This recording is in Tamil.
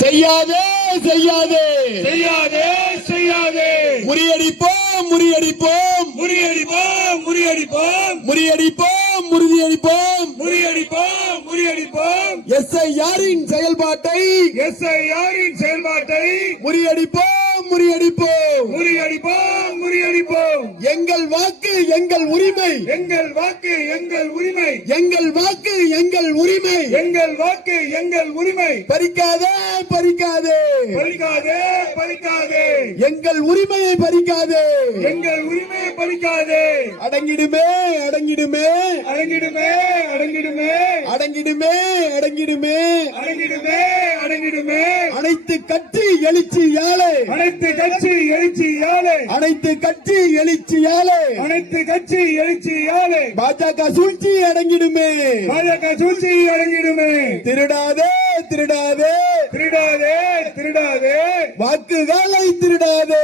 செய்யாதே செய்யாதே செய்யாதே செய்யாதே முறியடிப்போம் முறியடிப்போம் முறியடிப்போம் முறியடிப்போம் முறியடிப்போம் உறுதியளிப்போம் முறியடிப்போம் முறியடிப்போம் எஸ்ஐஆரின் செயல்பாட்டை எஸ்ஐஆரின் செயல்பாட்டை முறியடிப்போம் முறியடிப்போம் முறியடிப்போம் முறியடிப்போம் எங்கள் வாக்கு எங்கள் உரிமை எங்கள் வாக்கு எங்கள் உரிமை எங்கள் வாக்கு எங்கள் உரிமை எங்கள் வாக்கு எங்கள் உரிமை பறிக்காதே பறிக்காதே பறிக்காதே பறிக்காதே எங்கள் உரிமையை பறிக்காதே எங்கள் உரிமையை பறிக்காதே அடங்கிடுமே அடங்கிடுமே அடங்கிடுமே அடங்கிடுமே அடங்கிடுமே அடங்கிடுமே அடங்கிடுமே அடங்கிடுமே அனைத்து கட்சி எழுச்சியாலே அனைத்து கட்சி எழுச்சியாலே அனைத்து கட்சி எழுச்சியாலே அனைத்து கட்சி எழுச்சியாலே பாஜக சூழ்ச்சி அடங்கிடுமே பாஜக சூழ்ச்சி அடங்கிடுமே திருடாதே திருடாதே திருடாதே திருடாதே வாக்குகளை திருடாதே